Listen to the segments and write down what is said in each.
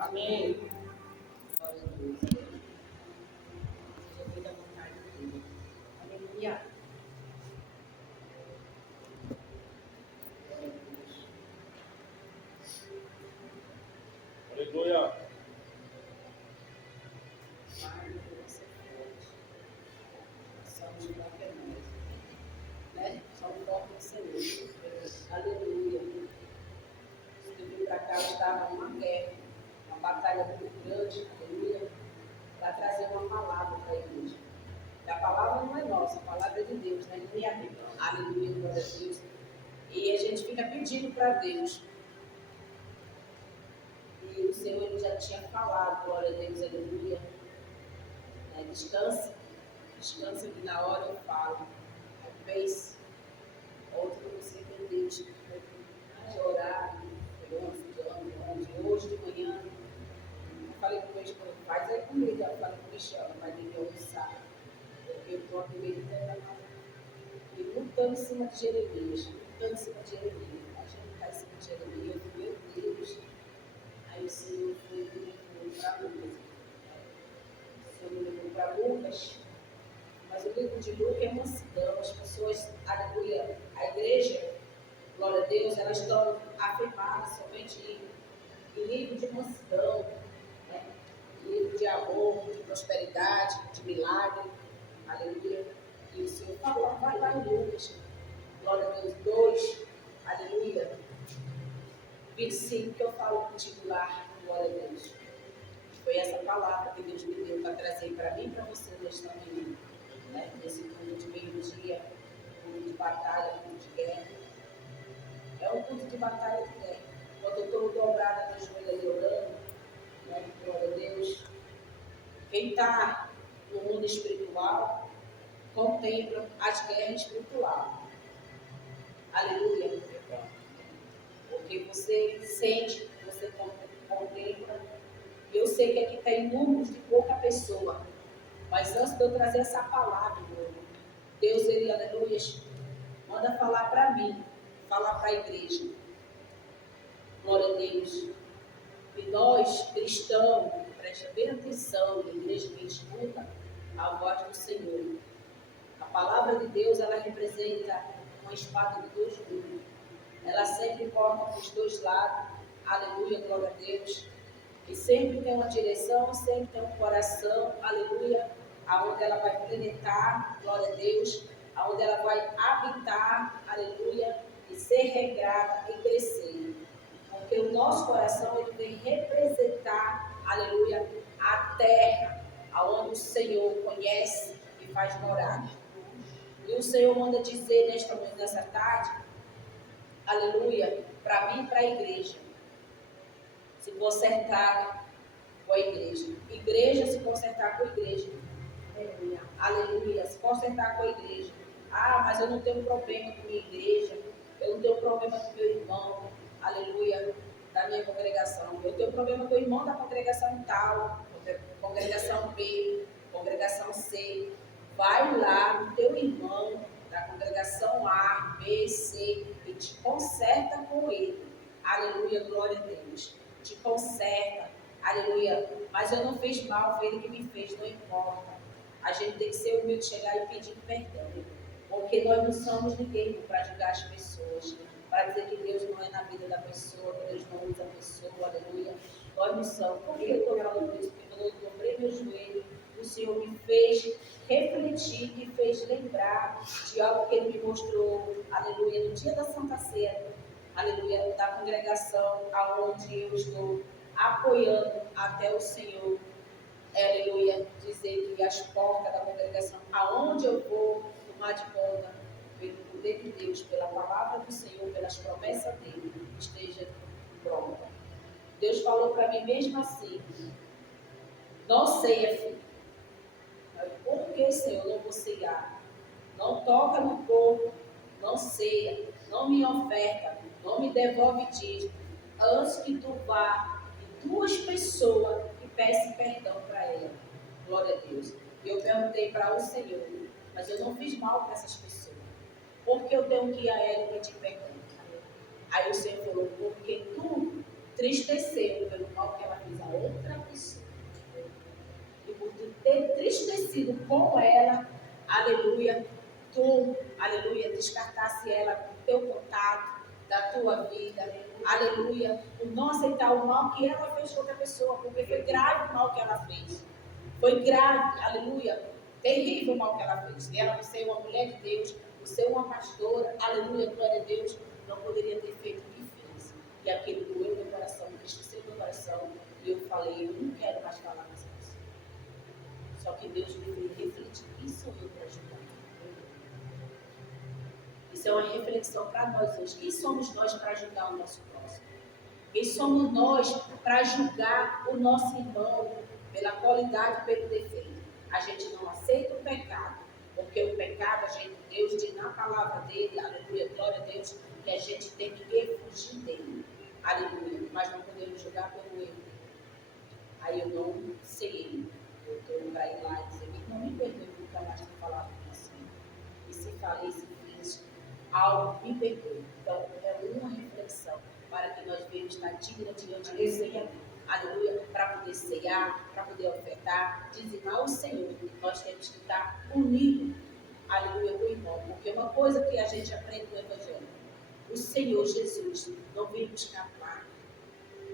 Amém. Glória a Deus. Seja feita a vontade de Deus. Aleluia. Aleluia. Pai, você é forte. Somos de qualquer nós. Né? Só o foco do Senhor. Aleluia. Se eu vim para cá, eu estava numa guerra, uma batalha muito grande. Aleluia. Para trazer uma palavra para a igreja. E a palavra não é nossa, a palavra é de Deus, né? Aleluia, glória a Deus. E a gente fica pedindo para Deus. E o Senhor ele já tinha falado, glória a Deus, aleluia. Descanse, descanse que na hora eu falo. Aí fez. Ontem eu não sei que Deus de orar, hoje de manhã. Eu falei com o meu esposo, faz aí comigo. Eu falei com o Michel, vai ter que almoçar. Porque eu estou meditando e lutando em cima de Jeremias, lutando em cima de Jeremias. A gente está em cima de Jeremias, eu falei, meu Deus. Aí o Senhor foi para Lucas. O Senhor me levou para Lucas. Mas o livro de Lucas é mansidão. As pessoas, aleluia, a igreja, glória a Deus, elas estão afirmadas somente em livro de mansidão, né? Livro de amor, de prosperidade, de milagre, aleluia. E o Senhor fala, vai lá em Lucas, glória a Deus, 2, aleluia, 25, que eu falo contigo lá, glória a Deus. Foi essa palavra que Deus me deu para trazer para mim e para você nesta manhã. Né? Nesse culto de meio-dia, culto de batalha, culto de guerra. É um culto de batalha de guerra. Quando eu estou dobrada na joelha e orando, né? Glória a Deus. Quem está no mundo espiritual contempla as guerras espirituais. Aleluia. Porque você sente, você contempla. Eu sei que aqui tem números de pouca pessoa. Mas antes de eu trazer essa palavra, Deus, ele, aleluia, manda falar para mim, falar para a igreja. Glória a Deus. E nós, cristãos, presta bem atenção, a igreja que escuta a voz do Senhor. A palavra de Deus, ela representa uma espada de dois gumes. Ela sempre corta os dois lados. Aleluia, glória a Deus. E sempre tem uma direção, sempre tem um coração, aleluia, aonde ela vai penetrar, glória a Deus, aonde ela vai habitar, aleluia, e ser regrada e crescer. Porque o nosso coração, ele vem representar, aleluia, a terra, aonde o Senhor conhece e faz morada. E o Senhor manda dizer nessa tarde, aleluia, para mim e para a igreja, se consertar com a igreja. Igreja se consertar com a igreja. Aleluia. Aleluia. Se consertar com a igreja. Ah, mas eu não tenho problema com a minha igreja. Eu não tenho problema com meu irmão. Aleluia. Da minha congregação. Eu tenho problema com o irmão da congregação tal. Congregação B. Congregação C. Vai lá no teu irmão da congregação A, B, C e te conserta com ele. Aleluia. Glória a Deus. Te conserta, aleluia, mas eu não fiz mal, foi ele que me fez, não importa. A gente tem que ser humilde, chegar e pedir perdão, porque nós não somos ninguém para julgar as pessoas, para dizer que Deus não é na vida da pessoa, que Deus não usa a pessoa, aleluia. Nós não somos. Por que eu estou falando isso? Porque quando eu dobrei meu joelho, o Senhor me fez refletir, me fez lembrar de algo que Ele me mostrou, aleluia, no dia da Santa Ceia. Aleluia, da congregação aonde eu estou apoiando até o Senhor, aleluia, dizer que as portas da congregação, aonde eu vou tomar de conta, pelo poder de Deus, pela palavra do Senhor, pelas promessas dele, esteja pronta. Deus falou para mim mesmo assim, não ceia, filho. Por que, Senhor, não vou ceiar? Não toca no corpo, não ceia, não me oferta, não me devolve dízimo, antes que tu vá e duas pessoas que peçam perdão para ela. Glória a Deus. E eu perguntei para o Senhor, mas eu não fiz mal para essas pessoas. Por que eu tenho que ir a ela e pedir perdão? Aí o Senhor falou, porque tu tristeceu pelo mal que ela fez a uma outra pessoa. E por ter entristecido com ela, aleluia, tu, aleluia, descartasse ela do teu contato, da tua vida, aleluia, por não aceitar o mal que ela fez com outra pessoa, porque foi grave o mal que ela fez. Foi grave, aleluia, terrível o mal que ela fez. Ela, por ser uma mulher de Deus, por ser uma pastora, aleluia, glória a Deus, não poderia ter feito o que fez. E aquilo doeu meu coração, entristeceu meu coração, e eu falei, eu não quero mais falar mais isso. Só que Deus me fez refletir, quem sou eu para ajudar? Isso é uma reflexão para nós hoje. Quem somos nós para julgar o nosso próximo? Quem somos nós para julgar o nosso irmão pela qualidade, pelo defeito? A gente não aceita o pecado, porque o pecado, Deus diz na palavra dele, aleluia, glória a Deus, que a gente tem que fugir dele, aleluia, mas não podemos julgar pelo erro. Aí eu não sei ele, eu estou para ir lá e dizer, não me perdoe, nunca mais ter falado assim. E se falei, se fiz algo, me perdoe. Então, é uma reflexão para que nós venhamos estar digna diante do Senhor. Aleluia, para poder ceiar, para poder ofertar, dizimar o Senhor. Nós temos que estar unidos, aleluia, com o irmão. Porque uma coisa que a gente aprende no Evangelho, o Senhor Jesus não veio buscar placa,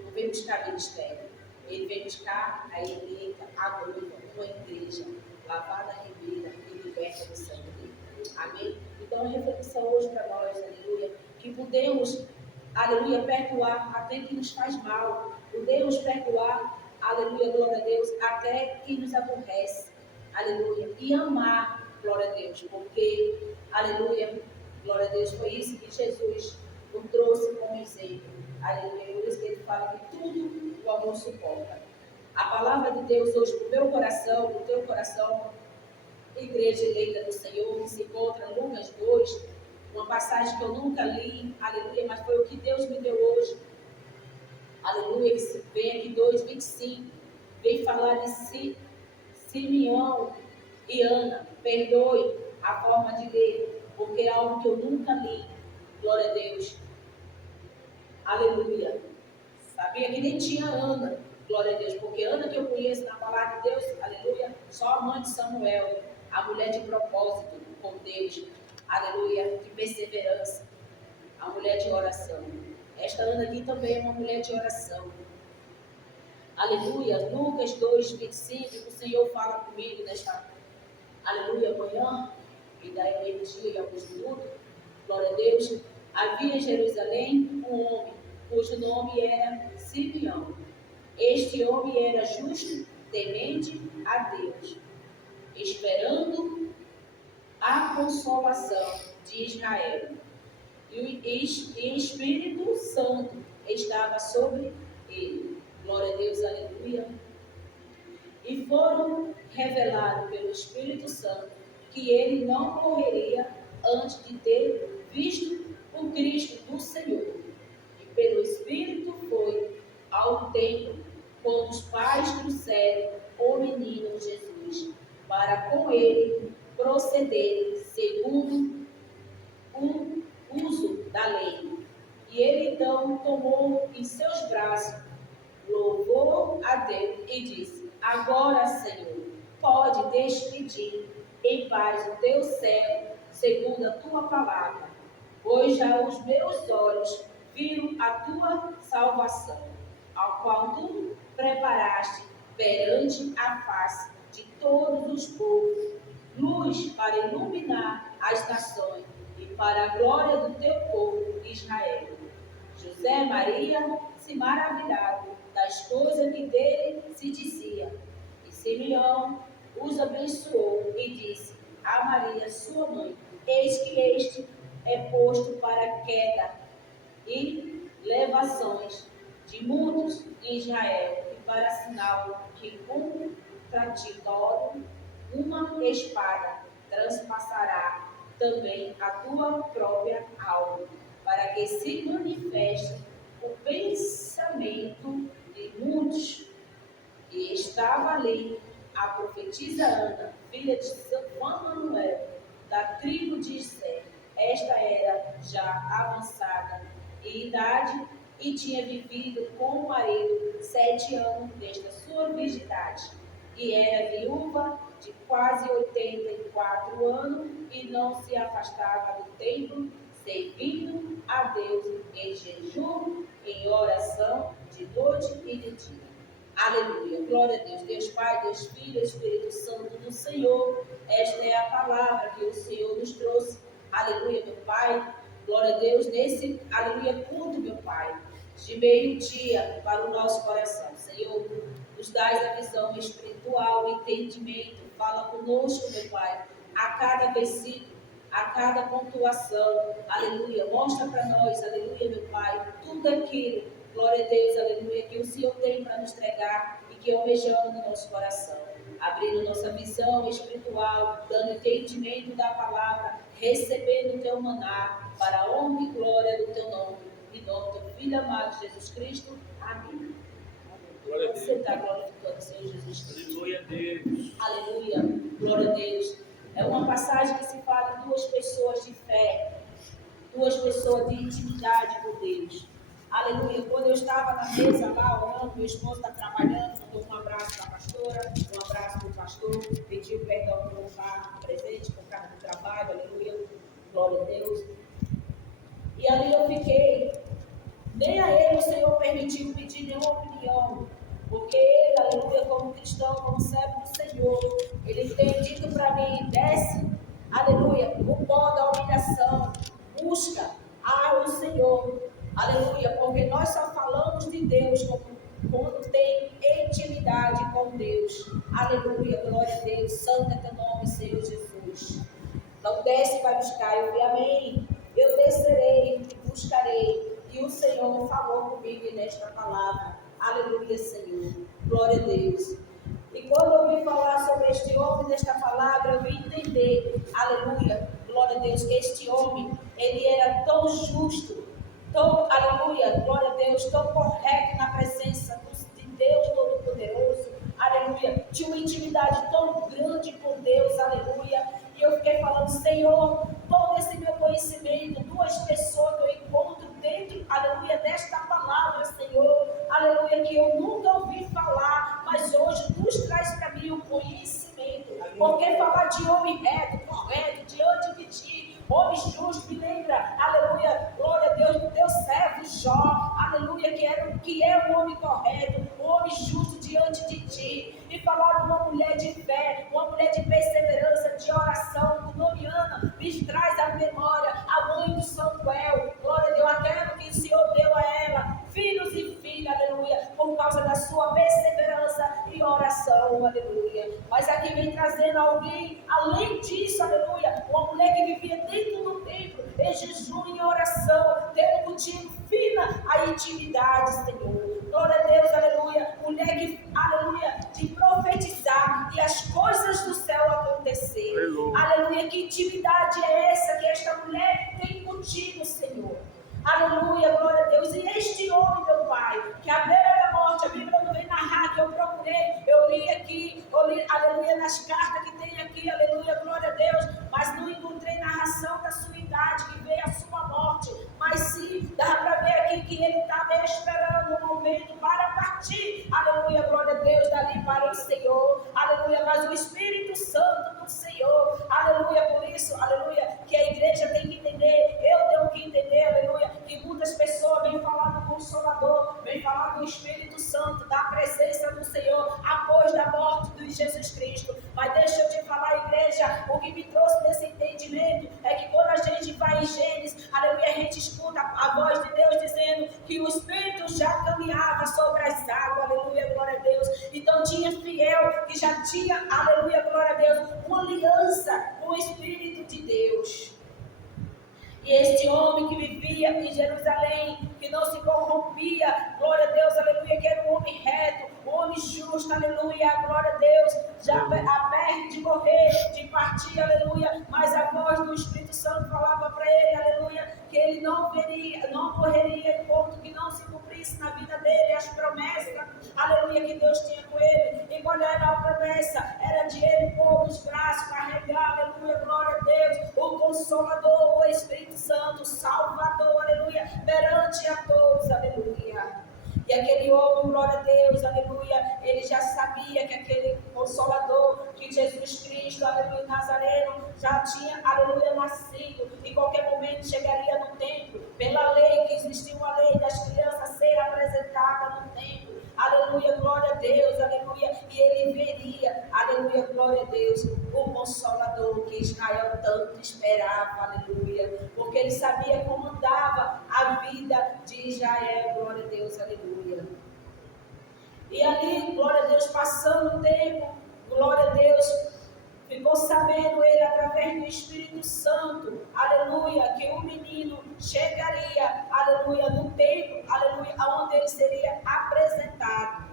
não veio buscar ministério. Ele veio buscar a eleita, a noiva, uma igreja, lavada, remida e liberta do sangue dele. Amém? Então, a reflexão hoje para nós, aleluia, que podemos, aleluia, perdoar até que nos faz mal. Podemos perdoar, aleluia, glória a Deus, até que nos aborrece. Aleluia. E amar, glória a Deus, porque, aleluia, glória a Deus, foi isso que Jesus nos trouxe como exemplo. Aleluia. Por isso que ele fala que tudo o amor suporta. A palavra de Deus hoje para o meu coração, para o teu coração, igreja eleita do Senhor, que se encontra em Lucas 2, uma passagem que eu nunca li, aleluia, mas foi o que Deus me deu hoje. Aleluia, que vem aqui 2:25, vem falar de Simeão e Ana. Perdoe a forma de ler, porque é algo que eu nunca li. Glória a Deus. Aleluia. Sabia que nem tinha Ana. Glória a Deus. Porque Ana que eu conheço na palavra de Deus, aleluia, só a mãe de Samuel, a mulher de propósito com Deus. Aleluia, de perseverança. A mulher de oração. Esta Ana aqui também é uma mulher de oração. Aleluia. Lucas 2:25, o Senhor fala comigo nesta, aleluia, manhã, e dá energia em alguns minutos. Glória a Deus. Havia em Jerusalém um homem, cujo nome era Simeão. Este homem era justo, temente a Deus, esperando a consolação de Israel. E o Espírito Santo estava sobre ele. Glória a Deus, aleluia. E foram revelados pelo Espírito Santo que ele não morreria antes de ter visto o Cristo do Senhor. E pelo Espírito foi ao templo, quando os pais trouxeram o menino Jesus, para com ele procederem segundo o uso da lei. E ele então tomou em seus braços, louvou a Deus e disse: agora, Senhor, pode despedir em paz o teu servo, segundo a tua palavra, pois já os meus olhos viram a tua salvação, ao qual tu preparaste perante a face de todos os povos, luz para iluminar as nações e para a glória do teu povo Israel. José e Maria se maravilharam das coisas que dele se dizia. E Simeão os abençoou e disse a Maria, sua mãe: eis que este é posto para queda e levações de muitos em Israel, e para sinal que contraditório uma espada transpassará também a tua própria alma, para que se manifeste o pensamento de muitos. E estava ali a profetisa Ana, filha de Manuel, da tribo de José. Esta era já avançada em idade e tinha vivido com o marido 7 anos desde a sua virgindade. E era viúva de quase 84 anos e não se afastava do templo, servindo a Deus em jejum, em oração, de noite e de dia. Aleluia. Glória a Deus. Deus Pai, Deus Filho, Espírito Santo do Senhor. Esta é a palavra que o Senhor nos trouxe. Aleluia, meu Pai. Glória a Deus. Nesse, aleluia, culto, meu Pai, de meio-dia para o nosso coração. Senhor, nos dás a visão espiritual, o entendimento. Fala conosco, meu Pai, a cada versículo, a cada pontuação. Aleluia. Mostra para nós, aleluia, meu Pai, tudo aquilo, glória a Deus, aleluia, que o Senhor tem para nos entregar e que almejamos no nosso coração. Abrindo nossa visão espiritual, dando entendimento da palavra, recebendo o teu maná, para a honra e glória do teu nome. Em nome do teu Filho amado Jesus Cristo. Amém. Glória a Deus. Você está glorificando o Senhor Jesus Cristo. Aleluia a Deus. Aleluia. Glória a Deus. É uma passagem que se fala de duas pessoas de fé, duas pessoas de intimidade com Deus. Aleluia. Quando eu estava na mesa lá orando, meu esposo está trabalhando, mandou um abraço para a pastora, um abraço para o pastor, pediu perdão por estar presente por causa do trabalho. Aleluia. Glória a Deus. E ali eu fiquei. Nem a ele o Senhor permitiu pedir nenhuma opinião, porque ele, aleluia, como cristão, como servo do Senhor, ele tem dito para mim: desce, aleluia, o pó da humilhação, busca o Senhor, aleluia, porque nós só falamos de Deus quando tem intimidade com Deus, aleluia, glória a Deus, santo é teu nome, Senhor Jesus. Então desce e vai buscar. Eu falei: amém, eu descerei e buscarei. E o Senhor falou comigo nesta palavra. Aleluia, Senhor. Glória a Deus. E quando eu ouvi falar sobre este homem, nesta palavra, eu vim entender, aleluia, glória a Deus, que este homem, ele era tão justo, tão, aleluia, glória a Deus, tão correto na presença de Deus Todo-Poderoso, aleluia, tinha uma intimidade tão grande com Deus, aleluia. E eu fiquei falando: Senhor, todo esse meu conhecimento, duas pessoas que eu encontro dentro, aleluia, desta palavra, Senhor, aleluia, que eu nunca ouvi falar, mas hoje tu traz para mim o conhecimento, porque falar de homem reto, correto, diante de ti, homem justo, me lembra, aleluia, glória a Deus, do teu servo Jó, aleluia, que é um homem correto, um homem justo diante de ti. E falar de uma mulher de fé, uma mulher de perseverança, de oração, do nome Ana, me traz à memória a mãe de Samuel, glória a Deus, aquela que o Senhor deu a ela, filhos e filhas, aleluia, por causa da sua perseverança e oração, aleluia. Mas aqui vem trazendo alguém, além disso, aleluia, uma mulher que vivia dentro do templo, em jejum e oração, tendo contigo fina a intimidade, Senhor. Glória a Deus, aleluia. Mulher que, aleluia, de profetizar e as coisas do céu acontecer. Aleluia. Que intimidade é essa que esta mulher tem contigo, Senhor? Aleluia, glória a Deus. E este homem, meu Pai, que à beira da morte, a Bíblia não vem narrar, que eu procurei, eu li aqui, aleluia, nas cartas que tem aqui, aleluia, glória a Deus, mas não encontrei narração da sua idade, que veio a sua morte, mas sim, dá para ver aqui que ele estava esperando um momento para partir, aleluia, glória a Deus, dali para o Senhor, aleluia, mas o Espírito Santo do Senhor, aleluia, por isso, aleluia, que a igreja tem que entender, eu tenho que entender, aleluia, que muitas pessoas vêm falar do Consolador, vêm falar do Espírito Santo, da presença do Senhor, após da morte de Jesus Cristo. Mas deixa eu te falar, igreja, o que me trouxe nesse entendimento é que quando a gente vai em Gênesis, aleluia, a gente escuta a voz de Deus dizendo que o Espírito já caminhava sobre as águas, aleluia, glória a Deus. Então tinha fiel que já tinha, aleluia, glória a Deus, uma aliança com o Espírito de Deus. E este homem que vivia em Jerusalém, que não se corrompia, glória a Deus, aleluia, que era um homem reto, um homem justo, aleluia, glória a Deus, já aberto de morrer, de partir, aleluia, mas a voz do Espírito Santo falava para ele, aleluia, que ele não correria enquanto que não se cumprisse na vida dele as promessas, aleluia, que Deus tinha com ele. E qual era a promessa? Era de ele pôr nos braços, carregar, aleluia, glória a Deus, o Consolador, o Espírito Santo, Salvador, aleluia, perante a todos, aleluia. Consolador, que Jesus Cristo, aleluia, Nazareno, já tinha, aleluia, nascido, em qualquer momento chegaria no templo, pela lei, que existia uma lei das crianças ser apresentada no templo, aleluia, glória a Deus, aleluia, e ele veria, aleluia, glória a Deus, o Consolador que Israel tanto esperava, aleluia, porque ele sabia como andava a vida de Israel, glória a Deus, aleluia. E ali, glória a Deus, passando o tempo, glória a Deus, ficou sabendo ele através do Espírito Santo, aleluia, que o menino chegaria, aleluia, no templo, aleluia, onde ele seria apresentado.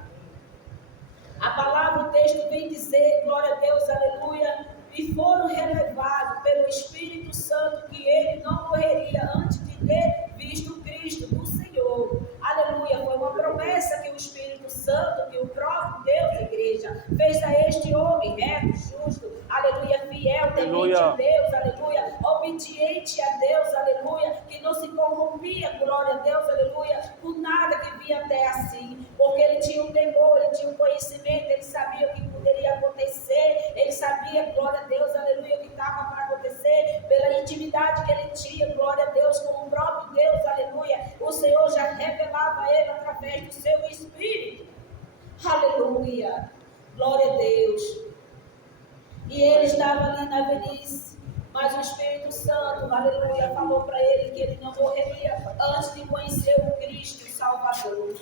A palavra, o texto vem dizer, glória a Deus, aleluia, e foram relevados pelo Espírito Santo que ele não morreria antes de ter visto Cristo, do Senhor. Aleluia, foi uma promessa que o Espírito Santo, que o próprio Deus, igreja, fez a este homem reto, justo, aleluia, fiel, temente a Deus, aleluia, obediente a Deus, aleluia, que não se corrompia, glória a Deus, aleluia, por nada que via até assim, porque ele tinha um temor, ele tinha um conhecimento, ele sabia o que poderia acontecer, ele sabia, glória a Deus, aleluia, o que estava para acontecer, pela intimidade que ele tinha, glória a Deus, com o próprio Deus, aleluia, o Senhor já revelava a ele através do seu Espírito, aleluia, glória a Deus. E ele estava ali na velhice, mas o Espírito Santo, aleluia, falou para ele que ele não morreria antes de conhecer o Cristo, o Salvador.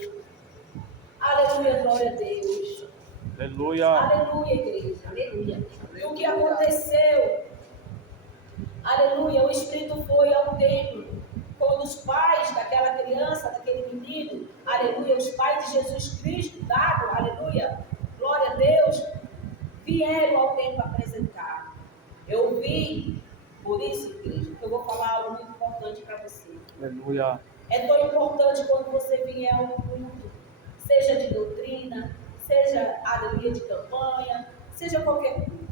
Aleluia, glória a Deus. Aleluia. Aleluia, igreja. Aleluia. E o que aconteceu? Aleluia, o Espírito foi ao templo, quando os pais daquela criança, daquele menino, aleluia, os pais de Jesus Cristo, dado, aleluia, glória a Deus, vieram ao templo apresentar. Eu vi, por isso, igreja, que eu vou falar algo muito importante para você. Aleluia. É tão importante quando você vier ao culto, seja de doutrina, seja, aleluia, de campanha, seja qualquer culto.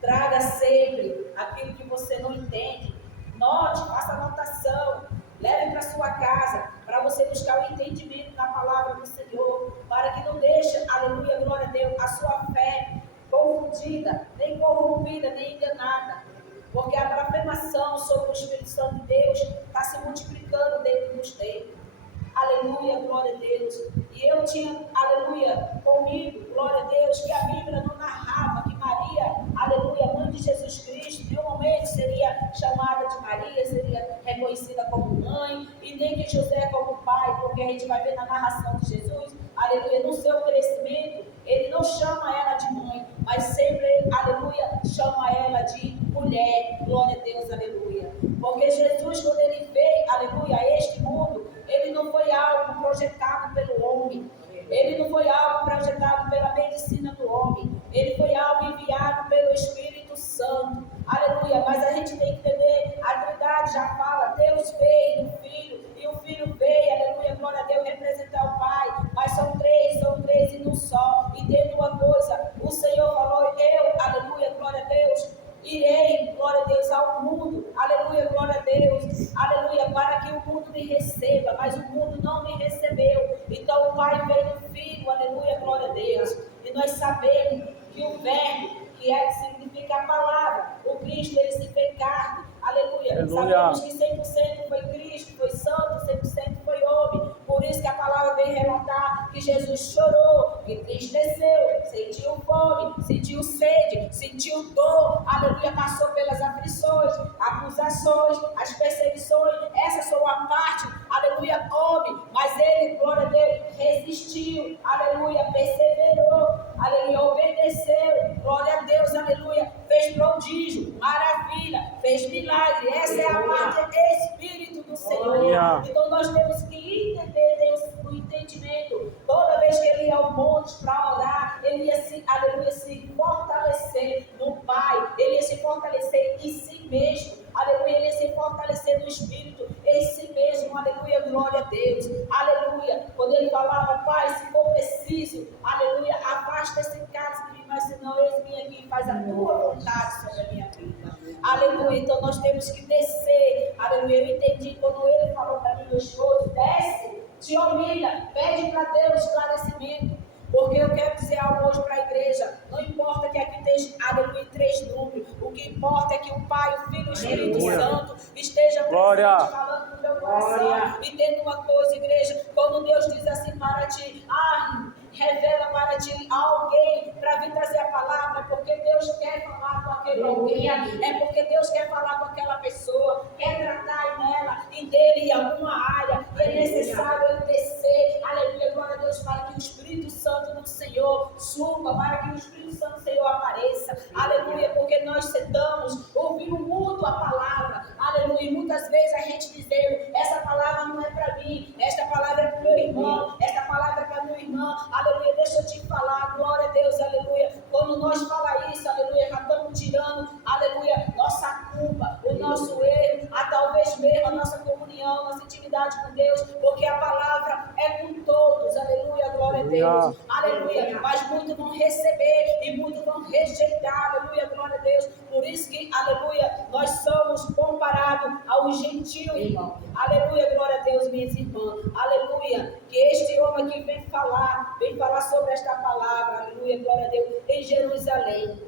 Traga sempre aquilo que você não entende. Note, faça anotação, leve para sua casa, para você buscar o entendimento da palavra do Senhor, para que não deixe, aleluia, glória a Deus, a sua fé confundida, nem corrompida, nem enganada. Porque a blasfemação sobre o Espírito Santo de Deus está se multiplicando dentro dos tempos. Aleluia, glória a Deus. E eu tinha, aleluia, comigo, glória a Deus, que a Bíblia não narrava que Maria, aleluia, mãe de Jesus Cristo, em nenhum momento seria chamada de Maria, seria reconhecida como mãe, e nem de José como pai, porque a gente vai ver na narração de Jesus, aleluia, no seu crescimento, ele não chama ela de mãe, mas sempre, aleluia, chama ela de mulher, glória a Deus, aleluia. Porque Jesus, quando ele veio, aleluia, a este mundo, ele não foi algo projetado pelo homem, ele não foi algo projetado pela medicina do homem, ele foi algo enviado pelo Espírito Santo, aleluia. Mas a gente tem que entender, a Trindade já fala, Deus veio no Filho, e o Filho veio, aleluia, glória a Deus, representar o Pai, mas são três e não só. Entenda uma coisa, o Senhor falou, eu, aleluia, glória a Deus, irei, glória a Deus, ao mundo, aleluia, glória a Deus, aleluia, para que o mundo me receba, mas o mundo não me recebeu, então o Pai veio no Filho, aleluia, glória a Deus, e nós sabemos que o Verbo, que é que significa a palavra, o Cristo, ele se fez carne, aleluia, sabemos que 100% foi Cristo, foi santo, 100% foi homem, por isso que a palavra vem relatar que Jesus chorou, que entristeceu, sentiu fome, sentiu sede, sentiu dor, aleluia, passou pelas aflições, acusações, as perseguições, essa só uma parte, aleluia, homem, mas ele, glória a Deus, resistiu, aleluia, perseverou, aleluia, obedeceu, glória a Deus, aleluia, fez prodígio, maravilha, fez milagre, essa é a parte Espírito do Senhor. Então nós temos que entender Deus, o entendimento, toda vez que ele ia ao monte para orar, ele ia se, aleluia, se fortalecer no Pai, ele ia se fortalecer em si mesmo, aleluia, ele ia se fortalecer no Espírito, em si mesmo, aleluia, glória a Deus, aleluia, quando ele falava, Pai, se for preciso, aleluia, afasta esse cálice de mim, mas senão eis-me aqui, faz a tua vontade sobre a minha vida, aleluia. Então nós temos que descer, aleluia, eu entendi quando ele falou para mim, meu esposo, desce, te humilha, pede para Deus esclarecimento, porque Porque eu quero dizer algo hoje para a igreja. Não importa que aqui esteja, aleluia, 3 núcleos. O que importa é que o Pai, o Filho e o Espírito Santo esteja presente, falando no meu coração. E tendo uma coisa, igreja, quando Deus diz assim para ti, revela para ti alguém para vir trazer a palavra, é porque Deus quer falar com aquele alguém, é porque Deus quer falar com aquela pessoa, quer tratar nela e dele em alguma área, e é necessário ele descer, aleluia, glória a Deus, para que o Espírito Santo do Senhor suba, para que o Espírito Santo do Senhor apareça, aleluia, porque nós sentamos, ouvimos muito a palavra, aleluia, e muitas vezes a gente dizendo, essa palavra não é para mim, esta palavra é para o meu irmão, esta palavra é para minha irmã, aleluia, deixa eu te falar, glória a Deus, aleluia, quando nós falamos isso, aleluia, já estamos tirando, aleluia, nossa culpa, o nosso erro, talvez mesmo a nossa comunhão, nossa intimidade com Deus, porque a palavra é com todos, aleluia, glória a Deus, aleluia, mas muitos vão receber e muitos vão rejeitar, aleluia, glória a Deus, por isso que, aleluia, nós somos comparados aos gentios, irmão, aleluia, glória a Deus, minhas irmãs, aleluia, que este homem aqui vem falar sobre esta palavra, aleluia, glória a Deus, em Jerusalém,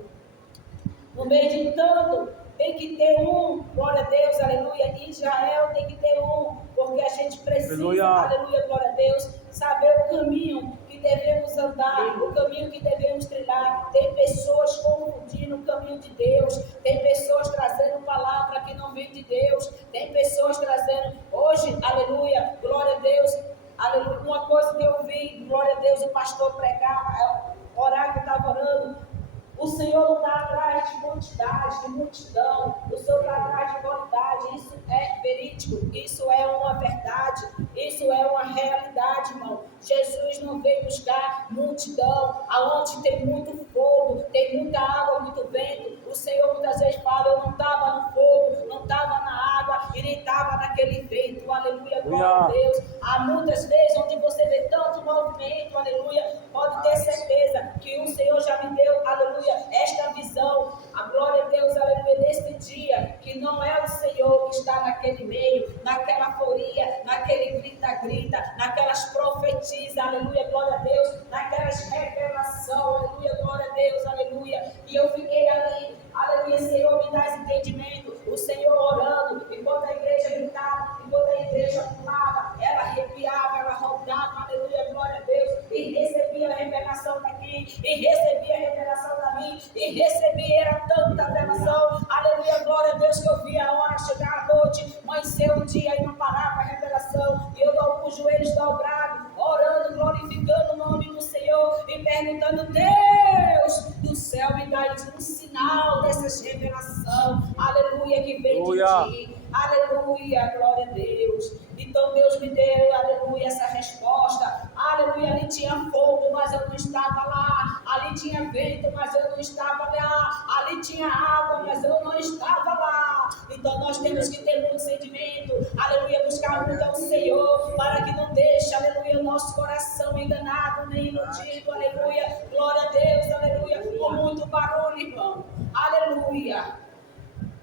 no meio de tanto, tem que ter um, glória a Deus, aleluia, em Israel tem que ter um, porque a gente precisa, aleluia, glória a Deus, saber o caminho que devemos andar, o caminho que devemos trilhar. Tem pessoas confundindo o caminho de Deus, tem pessoas trazendo palavra que não vem de Deus, tem pessoas trazendo, hoje, aleluia, glória a Deus, aleluia, uma coisa que eu vi, glória a Deus, o pastor pregar, orar que estava orando, o Senhor não está atrás de quantidade, de multidão, o Senhor está atrás de qualidade, isso é verídico, isso é uma verdade, isso é uma realidade, irmão. Jesus não veio buscar multidão, aonde tem muito fogo, tem muita água, muito vento. O Senhor muitas vezes fala, eu não estava no fogo, não estava na água e nem estava naquele vento, aleluia, glória a Deus. Há muitas vezes onde você vê tanto movimento, aleluia, pode ter certeza que o Senhor já me deu, aleluia, esta visão, a glória a Deus, aleluia, neste dia, que não é o Senhor que está naquele meio, naquela folia, naquele grita-grita, naquelas profetias, aleluia, glória a Deus, naquelas revelações, aleluia, glória a Deus, aleluia, e eu fiquei ali, aleluia, Senhor, me dá esse entendimento, o Senhor orando, enquanto a igreja gritava, enquanto a igreja pulava, ela arrepiava, ela rodava, aleluia, glória a Deus, e recebia a revelação daqui, e recebia a revelação da mim, e recebia, era tanta revelação, aleluia, glória a Deus, que eu via a hora chegar à noite, amanhecer um dia e não parava a revelação, e eu com os joelhos dobrados, orando, glorificando o nome do Senhor, e perguntando, Deus do céu, me dá um sinal dessa revelação, aleluia, que vem de ti, aleluia, glória a Deus. Então Deus me deu, aleluia, essa resposta, aleluia, ali tinha fogo, mas eu não estava lá, ali tinha vento, mas eu não estava lá, ali tinha água, mas eu não estava lá. Então nós temos que ter muito sentimento, aleluia, buscar muito ao Senhor, para que não deixe, aleluia, o nosso coração enganado, nem iludido, aleluia, glória a Deus, aleluia, com muito barulho, irmão, aleluia.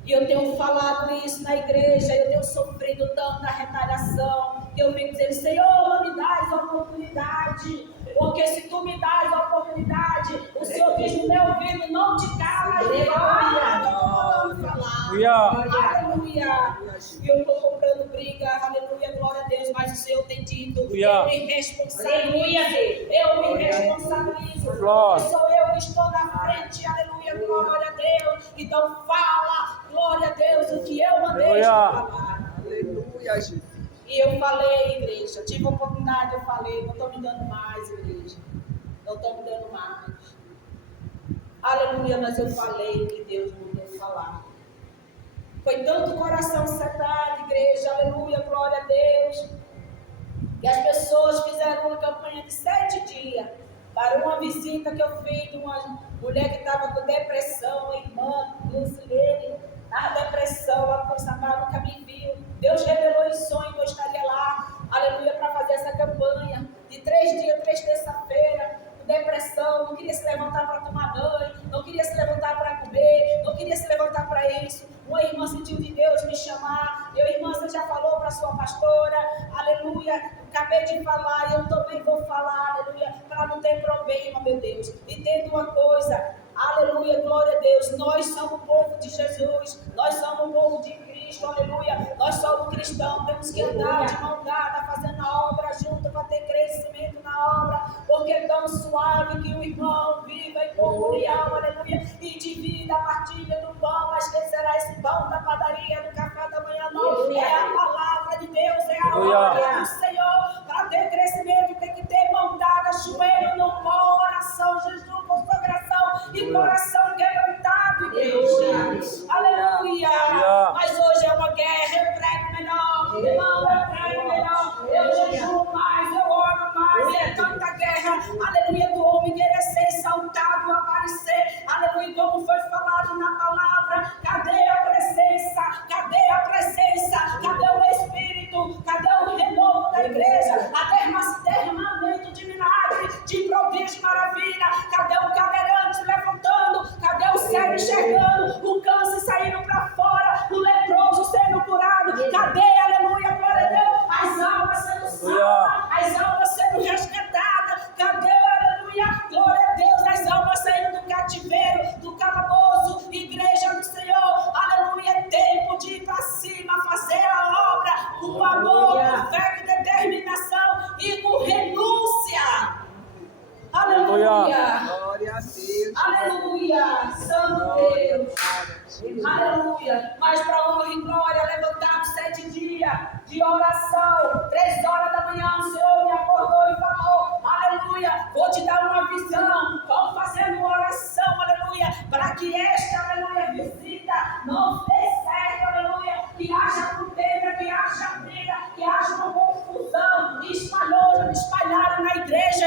E eu tenho falado isso na igreja, eu tenho sofrido tanta retaliação, que eu venho dizendo, Senhor, me dás oportunidade, porque se tu me dás oportunidade, o Senhor diz no meu ouvido, não te cala, aleluia, e eu estou comprando briga, aleluia, glória a Deus, mas o Senhor tem dito, eu me responsabilizo, porque sou eu que estou na frente, aleluia, glória a Deus, então fala, glória a Deus, o que eu mandei falar. Aleluia, Jesus. E eu falei, igreja, tive oportunidade, eu falei, não estou me dando mais, igreja. Não estou me dando mais. Aleluia, mas eu falei o que Deus mandou falar. Foi tanto coração setado, igreja, aleluia, glória a Deus. E as pessoas fizeram uma campanha de 7 dias para uma visita que eu fiz de uma mulher que estava com depressão, uma irmã, Lucilene, na depressão, lá com o Samar, nunca me viu. Deus revelou em sonho que eu estaria lá, aleluia, para fazer essa campanha de 3 dias, 3 terça-feira, com depressão, não queria se levantar para tomar banho, não queria se levantar para comer, não queria se levantar para isso. Uma irmã sentiu de Deus me chamar, irmã, você já falou para a sua pastora, agora, aleluia, acabei de falar e eu também vou falar, aleluia, para não ter problema, meu Deus. Entenda uma coisa, aleluia, glória a Deus, nós somos o povo de Jesus, nós somos o povo de Cristo, aleluia, nós somos cristãos, temos que andar de mão dada, fazendo a obra junto para ter crescimento na obra, porque é tão suave que o irmão viva em comunhão, aleluia, e divida a partilha do pão, mas que será esse pão da padaria, do café da manhã, não, é a palavra de Deus, é a obra do Senhor, para ter crescimento tem que ter mão dada, joelho no pão, oração, jejum, consagração e coração quebrantado, igreja, aleluia, mas hoje é uma guerra, eu prego melhor, irmão, eu prego melhor, eu jejuo mais, eu oro mais, é tanta guerra, aleluia, do homem querer ser exaltado, aparecer, aleluia, como foi falado na palavra, cadê a presença, cadê a presença, cadê o Espírito, cadê o renovo da igreja, derramamento de milagre, de prodígio e maravilha, cadê o cadeirante levantando, cadê o cego enxergando, o câncer saindo para fora, o leproso sendo curado, cadê, aleluia, glória a Deus, as almas sendo salvas, as almas sendo resgatadas, cadê, aleluia, glória a Deus, as almas saindo do cativeiro, do calabouço, igreja do Senhor, aleluia, é tempo de ir para cima, fazer a obra com amor, com fé, com determinação e com renúncia. Aleluia. Glória a Deus. Aleluia. Santo Deus. Aleluia. Mas para honra e glória, levantamos 7 dias de oração. 3 horas da manhã, o Senhor me acordou e falou: aleluia, vou te dar uma visão. Vamos fazendo uma oração, aleluia, para que esta, aleluia, visita não dê certo, aleluia, que haja contenda, que haja briga, que haja uma confusão. Espalharam na igreja,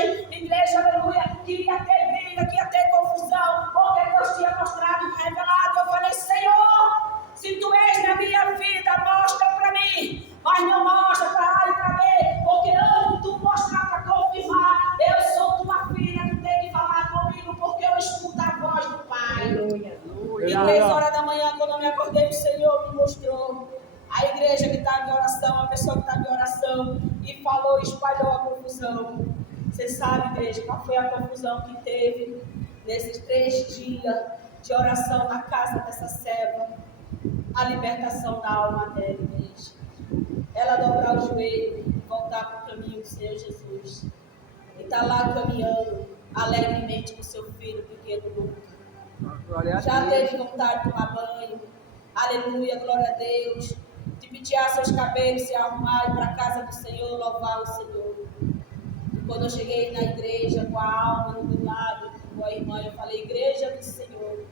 aleluia, que ia ter briga, que ia ter confusão, porque Deus tinha mostrado, revelado. Eu falei: Senhor, se tu és na minha vida, mostra para mim, mas não mostra para A e para B, porque antes de tu mostrar para confirmar, eu sou tua filha, tu tem que falar comigo, porque eu escuto a voz do Pai. E 3 horas da manhã, quando eu me acordei, o Senhor me mostrou a igreja que estava em oração, a pessoa que estava em oração, e falou, espalhou a confusão. Você sabe, igreja, qual foi a confusão que teve nesses 3 dias de oração na casa dessa serva? A libertação da alma dela, igreja. Ela dobrar o joelho, voltar para o caminho do Senhor Jesus. E está lá caminhando alegremente com seu filho pequeno Lucas. Já teve vontade de tomar banho. Aleluia, glória a Deus. De pentear seus cabelos, se arrumar, ir para a casa do Senhor, louvar o Senhor. E quando eu cheguei na igreja com a alma no meu lado, com a irmã, eu falei: igreja do Senhor,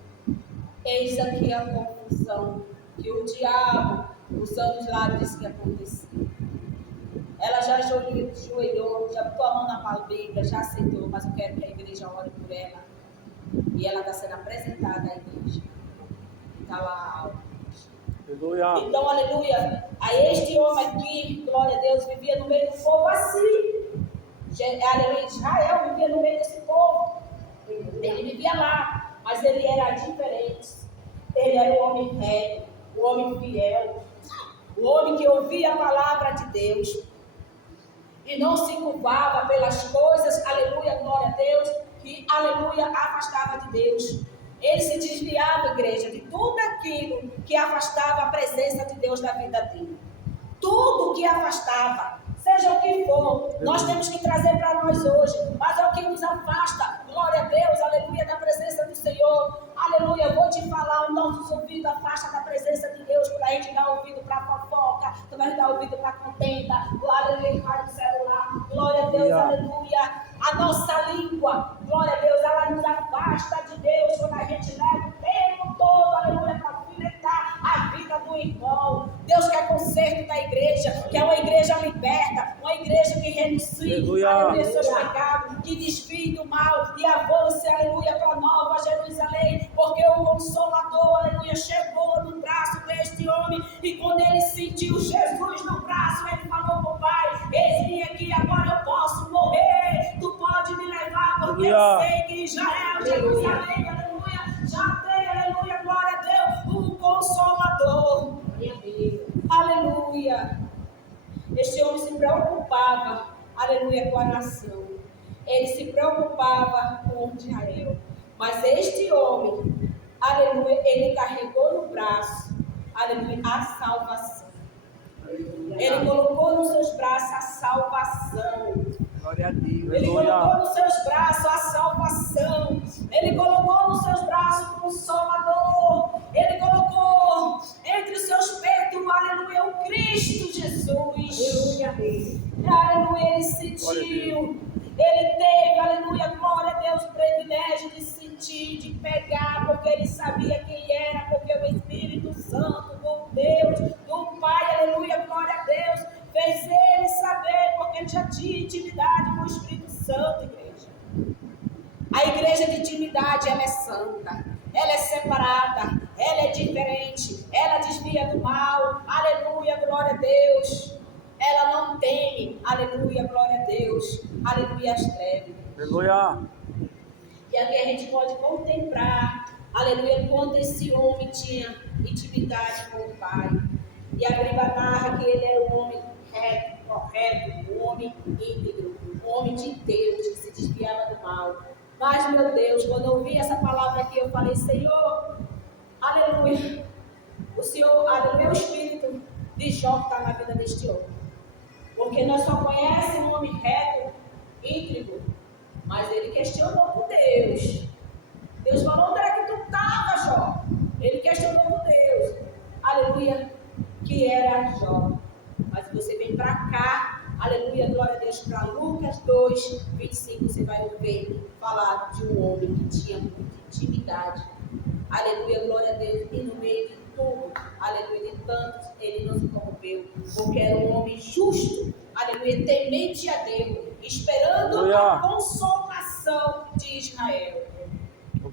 eis aqui a confusão que o diabo, usando os lábios, que acontecia. Ela já ajoelhou, já botou a mão na Bíblia, já aceitou, mas eu quero que a igreja ore por ela. E ela está sendo apresentada à igreja. Está lá a alma. Aleluia. Então, aleluia, a este homem aqui, glória a Deus, vivia no meio do povo assim. Aleluia, Israel vivia no meio desse povo. Ele vivia lá, mas ele era diferente. Ele era o homem reto, o homem fiel, o homem que ouvia a palavra de Deus e não se curvava pelas coisas, aleluia, glória a Deus, que, aleluia, afastava de Deus. Ele se desviava, igreja, de tudo aquilo que afastava a presença de Deus da vida dele. Tudo que afastava, seja o que for, nós temos que trazer para nós hoje, mas é o que nos afasta, glória a Deus, aleluia, da presença do Senhor. Aleluia, eu vou te falar, o nosso ouvido afasta da presença de Deus, para a gente dar ouvido para fofoca, para a gente dar ouvido para contenda, aleluia, para o celular, glória a Deus, aleluia. A nossa língua, glória a Deus, ela nos afasta de Deus, quando a gente leva o tempo todo, aleluia, para alfinetar a vida do irmão. Deus quer conserto da igreja, que é uma igreja liberta, uma igreja que renuncie, aleluia, seus pecados, que desvie do mal e avance, aleluia, para Nova Jerusalém, porque o Consolador, aleluia, chegou no braço deste homem, e quando ele sentiu Jesus no braço, ele falou para o Pai: eis-me aqui, agora eu posso morrer, tu pode me levar, porque eu sei que Israel, Jerusalém, aleluia, já tem, aleluia, glória a Deus, o Consolador. Aleluia. Este homem se preocupava, aleluia, com a nação. Ele se preocupava com Israel. Mas este homem, aleluia, ele carregou no braço, aleluia, a salvação. Ele colocou nos seus braços a salvação. Glória a Deus. Ele colocou nos seus braços a salvação. Ele colocou nos seus braços o Consolador. Ele colocou entre os seus peitos, aleluia, o Cristo Jesus. Aleluia, ele sentiu. Ele teve, aleluia, glória a Deus, o privilégio de sentir, de pegar, porque ele sabia quem era, porque o Espírito Santo do Deus, do Pai, aleluia, glória a Deus, fez ele saber, porque ele já tinha intimidade com o Espírito Santo, igreja. A igreja de intimidade, ela é santa, ela é separada, ela é diferente, ela desvia do mal, aleluia, glória a Deus. Ela não teme, aleluia, glória a Deus, aleluia, as trevas. Aleluia. E aqui a gente pode contemplar, aleluia, quando esse homem tinha intimidade com o Pai. E a Bíblia narra que ele era um homem reto, correto, um homem íntegro, um homem de Deus, que se desviava do mal. Mas, meu Deus, quando eu ouvi essa palavra aqui, eu falei, Senhor, aleluia, o Senhor, aleluia, o Espírito de Jó que está na vida deste homem. Porque nós só conhecemos um homem reto, íntegro, mas ele questionou com Deus. Deus falou, onde era que tu estava, Jó? Ele questionou com Deus, aleluia, que era Jó. Mas você vem para cá, aleluia, glória a Deus, para Lucas 2, 25, você vai ouvir falar de um homem que tinha muita intimidade. Aleluia, glória a Deus, e no meio de tudo, aleluia, de tantos, ele não se corrompeu, porque era um homem justo, aleluia, temente a Deus, esperando a consolação de Israel.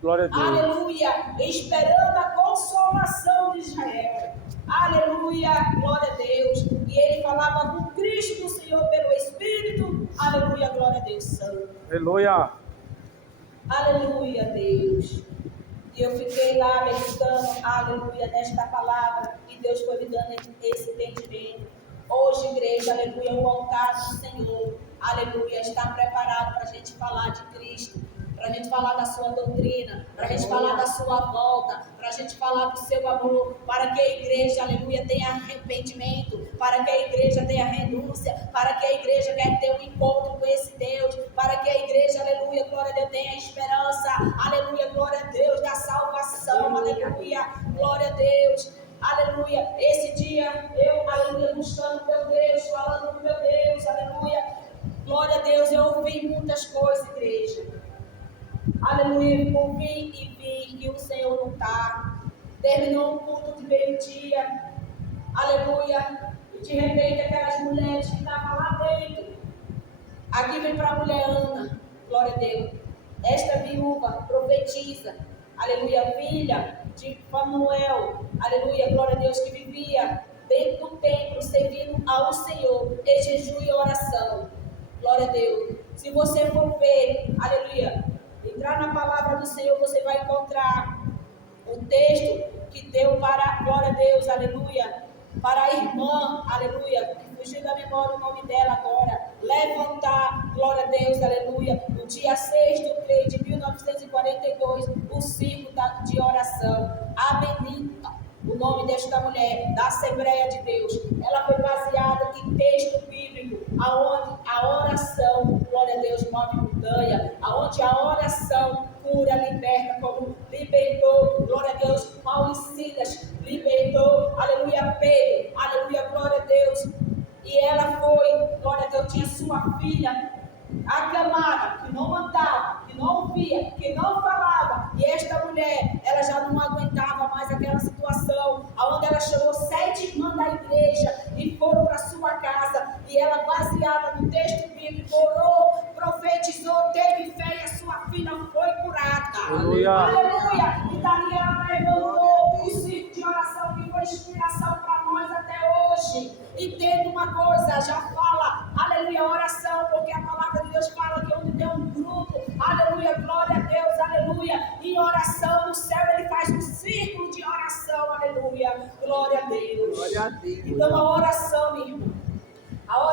Glória a Deus. Aleluia, esperando a consolação de Israel. Aleluia, glória a Deus. E ele falava do Cristo do Senhor pelo Espírito. Aleluia, glória a Deus Santo. Aleluia. Aleluia, Deus. E eu fiquei lá meditando, aleluia, nesta palavra, e Deus foi me dando esse entendimento. Hoje, igreja, aleluia, o altar do Senhor, aleluia, está preparado para a gente falar de Cristo, para a gente falar da sua doutrina, para a gente falar da sua volta, para a gente falar do seu amor, para que a igreja, aleluia, tenha arrependimento, para que a igreja tenha renúncia, para que a igreja quer ter um encontro com esse Deus, para que a igreja, aleluia, glória a Deus, tenha esperança, aleluia, glória a Deus, da salvação, aleluia, glória a Deus. Aleluia, esse dia eu, aleluia, buscando meu Deus, falando com meu Deus, aleluia, glória a Deus, eu ouvi muitas coisas, igreja, aleluia, ouvi e vi que o Senhor não está, terminou um culto de meio-dia, aleluia, e de repente aquelas mulheres que estavam lá dentro, aqui vem para a mulher Ana, glória a Deus, esta viúva profetiza, aleluia, filha de Fanuel, aleluia, glória a Deus, que vivia dentro do templo, servindo ao Senhor, em jejum e oração, glória a Deus. Se você for ver, aleluia, entrar na palavra do Senhor, você vai encontrar o texto que deu para, glória a Deus, aleluia, para a irmã, aleluia, que fugiu da memória o nome dela agora, levantar, glória a Deus, aleluia, no dia 6 de 3 de 1942, o ciclo de oração, a Benita, o nome desta mulher, da Assembleia de Deus, ela foi baseada em texto bíblico, aonde a oração, glória a Deus, move montanha, aonde a oração cura, liberta, como libertou, glória a Deus, Paulo e Silas, libertou, aleluia, Pedro, aleluia, glória a Deus, e ela foi, glória a Deus, tinha sua filha, acamada, que não andava, que não ouvia, que não falava, e esta mulher, ela já não aguentava mais aquela situação, aonde ela chamou 7 irmãs da igreja, e foram para sua casa, e ela baseada no texto bíblico, orou, profetizou, teve fé, e a sua filha foi curada, aleluia, aleluia, e dali ela levantou o ciclo de oração, que foi inspiração para nós até hoje, e tendo uma coisa, já fala, aleluia, oração, porque a palavra de Deus fala que onde tem um grupo, aleluia, glória a Deus, aleluia, em oração no céu ele faz um círculo de oração, aleluia, glória a Deus. Glória a Deus. Então a oração, meu irmão, a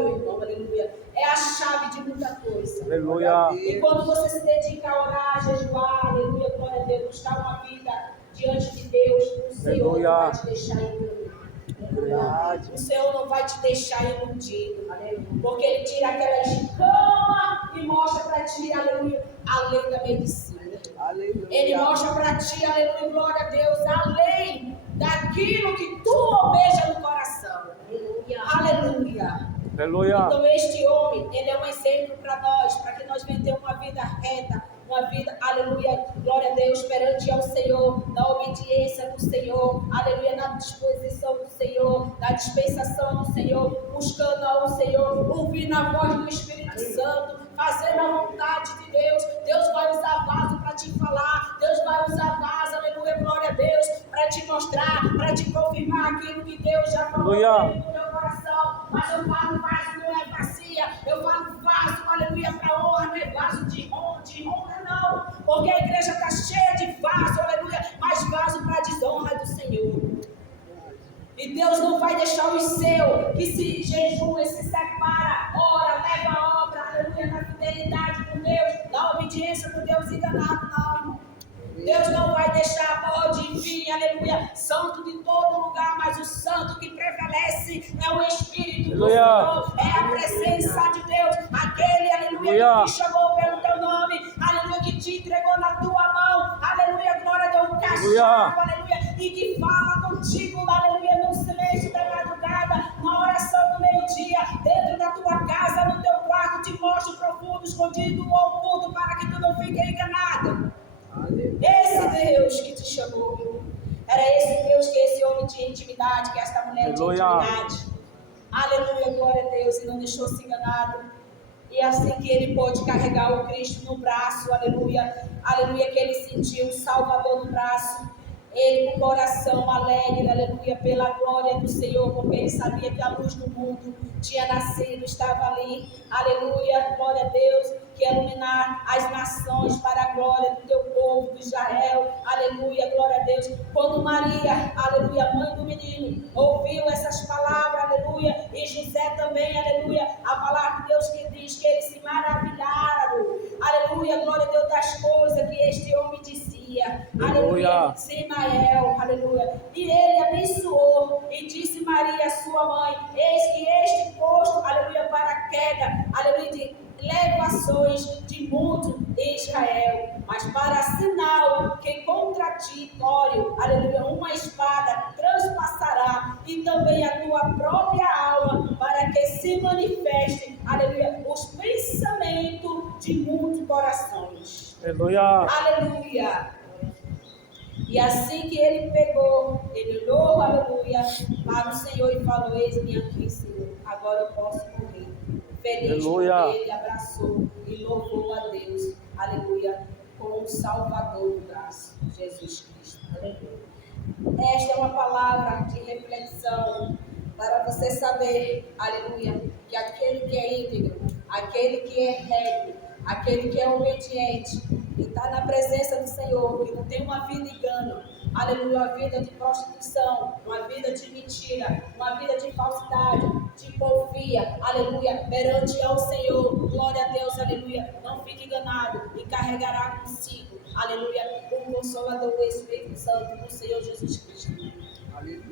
meu irmão, aleluia, é a chave de muita coisa. Aleluia. E quando você se dedica a orar, a jejuar, aleluia, glória a Deus, buscar uma vida diante de Deus, o Senhor não vai te deixar enganar. O Senhor não vai te deixar iludido, porque Ele tira aquela escama e mostra para ti, aleluia, além da medicina. Ele mostra para ti, aleluia, glória a Deus, além daquilo que tu almeja no coração. Aleluia. Aleluia. Então este homem, ele é um exemplo para nós, para que nós venhamos ter uma vida reta, uma vida, aleluia, glória a Deus, perante ao Senhor, na obediência do Senhor, aleluia, na disposição do Senhor, na dispensação do Senhor, buscando ao Senhor, ouvindo a voz do Espírito Santo, fazendo a vontade de Deus. Deus vai usar vaso para te falar, Deus vai usar vaso, aleluia, glória a Deus, para te mostrar, para te confirmar aquilo que Deus já falou no teu coração. Mas eu falo vaso não é vazia, eu falo vaso, aleluia, para honra, não é vaso de honra não, porque a igreja está cheia de vaso, aleluia, mas vaso para desonra do Senhor. E Deus não vai deixar os seus que se jejua, se separa, ora, leva a obra, aleluia, na fidelidade com Deus, na obediência com Deus enganado, não, irmão. Deus não vai deixar, pode vir, aleluia, santo de todo lugar, mas o santo que prevalece é o Espírito do Senhor, é a presença de Deus, aquele, aleluia, que te chamou pelo teu nome, aleluia, que te entregou na tua mão, aleluia, glória a Deus, cachorro, aleluia, e que fala contigo, aleluia, no silêncio da madrugada, na oração do meio-dia, dentro da tua casa, no teu quarto, te mostra o profundo, escondido, o oculto, para que tu não fique enganado. Esse Deus que te chamou, era esse Deus que esse homem tinha intimidade, que esta mulher tinha intimidade. Aleluia, glória a Deus, e não deixou-se enganado. E assim que ele pôde carregar o Cristo no braço, aleluia, aleluia, que ele sentiu o Salvador no braço. Ele com o coração alegre, aleluia, pela glória do Senhor, porque ele sabia que a luz do mundo tinha nascido, estava ali, aleluia, glória a Deus, que ia iluminar as nações para a glória do teu povo, de Israel, aleluia, glória a Deus. Quando Maria, aleluia, mãe do menino, ouviu essas palavras, aleluia, e José também, aleluia, a palavra de Deus que diz que eles se maravilharam, aleluia, glória a Deus, das coisas que este homem dizia, aleluia, Semael, aleluia, e ele abençoou e disse Maria, sua mãe, eis que este posto, aleluia, para a queda, aleluia, de levações de muitos de Israel, mas para sinal que contraditório, aleluia, uma espada transpassará e também a tua própria alma, para que se manifeste, aleluia, os pensamentos de muitos corações. Aleluia. Aleluia. E assim que ele pegou, ele olhou, aleluia, para o Senhor e falou, eis-me aqui, Senhor, agora eu posso morrer. Feliz, porque ele abraçou e louvou a Deus, aleluia, com o Salvador do braço, Jesus Cristo, aleluia. Esta é uma palavra de reflexão para você saber, aleluia, que aquele que é íntegro, aquele que é reto, aquele que é obediente, que está na presença do Senhor, que não tem uma vida engano, aleluia, uma vida de prostituição, uma vida de mentira, uma vida de falsidade, de porfia, aleluia, perante ao Senhor, glória a Deus, aleluia, não fique enganado e carregará consigo, aleluia, o Consolador, o Espírito Santo do Senhor Jesus Cristo,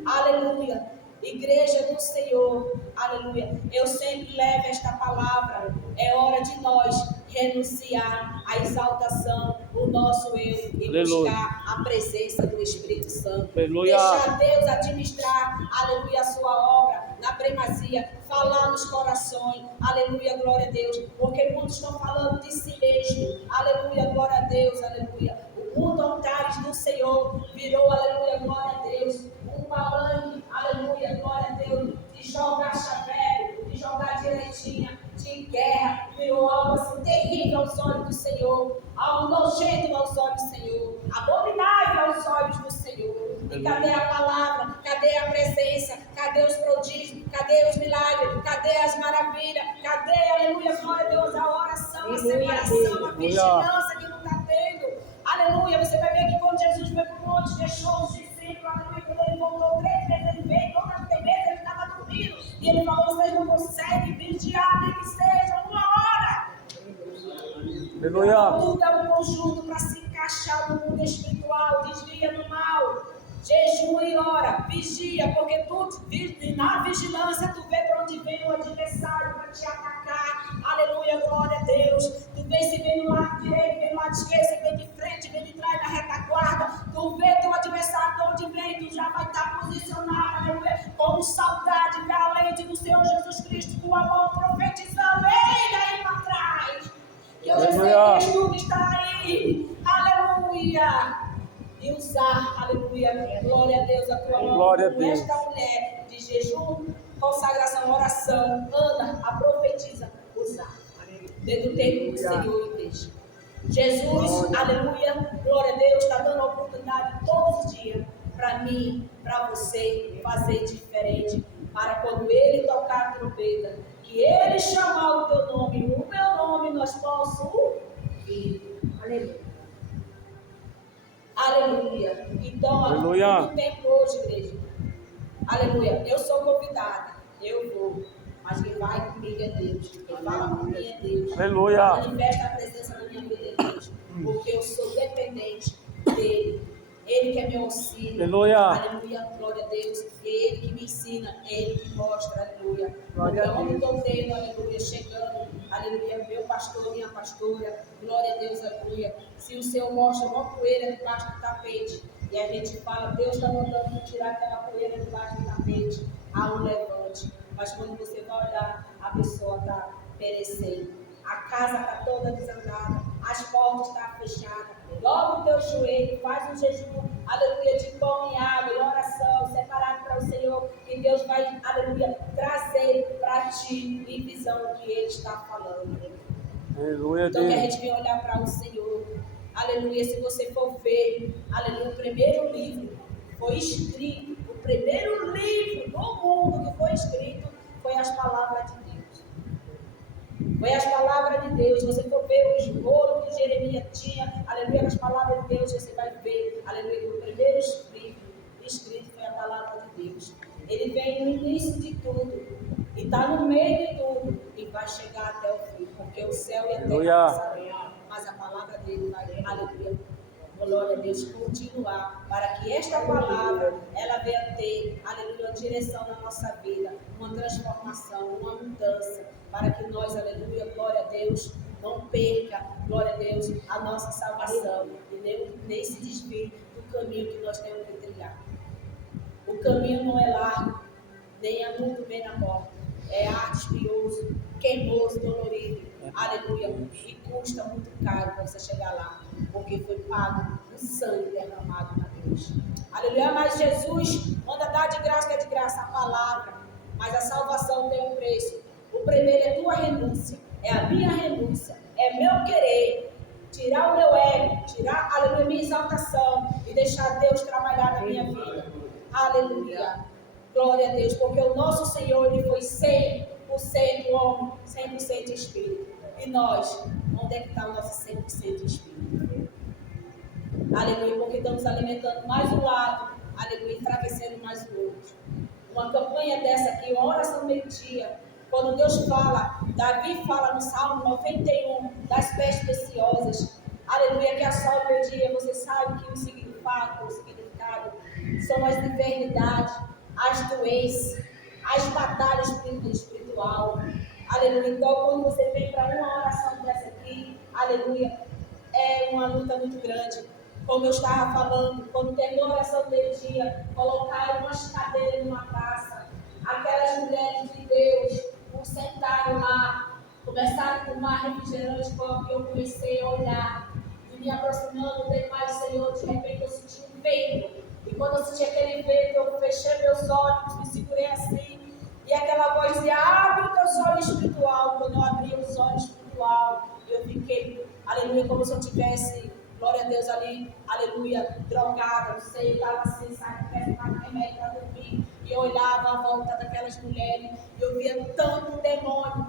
aleluia. Igreja do Senhor, aleluia, eu sempre levo esta palavra, é hora de nós renunciar à exaltação, o nosso eu e buscar a presença do Espírito Santo, deixar Deus administrar, aleluia, a sua obra na primazia, falar nos corações, aleluia, glória a Deus, porque muitos estão falando de si mesmo, aleluia, glória a Deus, aleluia, o mundo altares do Senhor virou, aleluia, glória a Deus, um palanque, aleluia, glória a Deus, de jogar chaveco, de jogar direitinha, de guerra, virou algo assim terrível aos olhos do Senhor, algo nojento aos olhos do Senhor, abominável aos olhos do Senhor. E cadê a palavra? Cadê a presença? Cadê os prodígios? Cadê os milagres? Cadê as maravilhas? Cadê, aleluia, glória a Deus, a oração, a separação, a vigilância que não está tendo? Aleluia, você vai ver que quando Jesus foi para o monte, deixou os discípulos, aleluia, quando ele voltou 3 vezes, ele veio, todas as vezes ele estava dormindo, e ele falou, vocês não conseguem vigiar Aleluia. Tudo é um conjunto para se encaixar no mundo espiritual. Desvia do mal. Jejua e ora, vigia, porque tu na vigilância tu vê para onde vem o adversário para te atacar. Aleluia, glória a Deus. Tu vê se vem no lado direito, vem no lado esquerdo, se vem de frente, vem de trás, na retaguarda. Tu vê teu adversário de onde vem, tu já vai estar posicionado, aleluia, como saudade valente do Senhor Jesus Cristo, tua mão profetizando, ei, daí para trás. Que eu já sei que tudo está aí. Aleluia. E usar, aleluia, glória a Deus, a tua mão, com esta mulher de jejum, consagração, oração, Ana, a profetiza, usar, dentro do tempo do Senhor, igreja. Jesus, aleluia, glória a Deus, está dando a oportunidade todos os dias para mim, para você, fazer diferente, para quando Ele tocar a trombeta, que Ele chamar o teu nome, o meu nome, nós possamos ouvir. Aleluia. Aleluia. Então, aleluia. Muito tempo hoje, igreja. Aleluia. Eu sou convidada. Eu vou. Mas quem vai comigo é Deus. Quem fala comigo é Deus. Aleluia. Quem manifesta a presença na minha vida é Deus. Porque eu sou dependente dele. Ele que é meu auxílio. Aleluia. Aleluia. Glória a Deus. Ele que me ensina. Ele que mostra. Aleluia. Então, onde estou tendo, aleluia, chegando. Aleluia. Meu pastor, minha pastora. Glória a Deus. Aleluia. Se o Senhor mostra uma poeira debaixo do tapete. E a gente fala, Deus está mandando tirar aquela poeira debaixo do tapete. Há um levante. Mas quando você vai olhar, a pessoa está perecendo. A casa está toda desandada. As portas estão fechadas. Dobra o teu joelho, faz um jejum, aleluia, de pão e água, e oração, separado para o Senhor, que Deus vai, aleluia, trazer para ti em visão o que Ele está falando. Aleluia, então Deus. que a gente vem olhar para o Senhor. Aleluia, se você for ver, aleluia, o primeiro livro foi escrito, o primeiro livro do mundo que foi escrito foi as palavras de Deus. Foi as palavras de Deus. Você for ver o esbolo que Jeremias tinha, aleluia, as palavras de Deus, você vai ver, aleluia, que o primeiro livro escrito foi a palavra de Deus. Ele vem no início de tudo, e está no meio de tudo, e vai chegar até o fim, porque o céu e a terra passarão, mas a palavra dele vai, aleluia, glória a Deus, continuar, para que esta palavra, ela venha ter, aleluia, uma direção na nossa vida, uma transformação, uma mudança, para que nós, aleluia, glória a Deus, não perca, glória a Deus, a nossa salvação, e nem se desvie do caminho que nós temos que trilhar. O caminho não é largo, nem é muito bem na porta, é árduo, espinhoso, queimoso, dolorido, aleluia, e custa muito caro para você chegar lá, porque foi pago o sangue derramado na cruz. Aleluia, mas Jesus manda dar de graça, que é de graça a palavra, mas a salvação tem um preço. O primeiro é tua renúncia, é a minha renúncia, é meu querer, tirar o meu ego, tirar, aleluia, minha exaltação e deixar Deus trabalhar na minha vida. Aleluia, glória a Deus, porque o nosso Senhor, Ele foi 100% homem, 100% espírito. E nós, onde é que está o nosso 100% espírito? Aleluia, porque estamos alimentando mais um lado, aleluia, enfraquecendo mais o outro. Uma campanha dessa aqui, uma oração meio-dia, quando Deus fala, Davi fala no Salmo 91, das pestes preciosas, aleluia, que assola o meio-dia, você sabe que o significado são as enfermidades, as doenças, as batalhas espiritual, aleluia. Então, quando você vem para uma oração dessa aqui, aleluia, é uma luta muito grande. Como eu estava falando, quando terminou a oração do meio-dia, colocaram umas cadeiras numa praça, aquelas mulheres de Deus, sentaram lá, começaram a tomar refrigerante, porque eu comecei a olhar, e me aproximando bem mais do Senhor, de repente eu senti um vento, e quando eu senti aquele vento, eu fechei meus olhos, me segurei assim, e aquela voz dizia, abre os teus olhos espiritual. Quando eu abri os olhos espiritual, eu fiquei, aleluia, como se eu tivesse, glória a Deus, ali, aleluia, drogada, não sei, estava assim, sabe, tivesse tomado remédio para dormir. E eu olhava à volta daquelas mulheres, e eu via tanto demônio,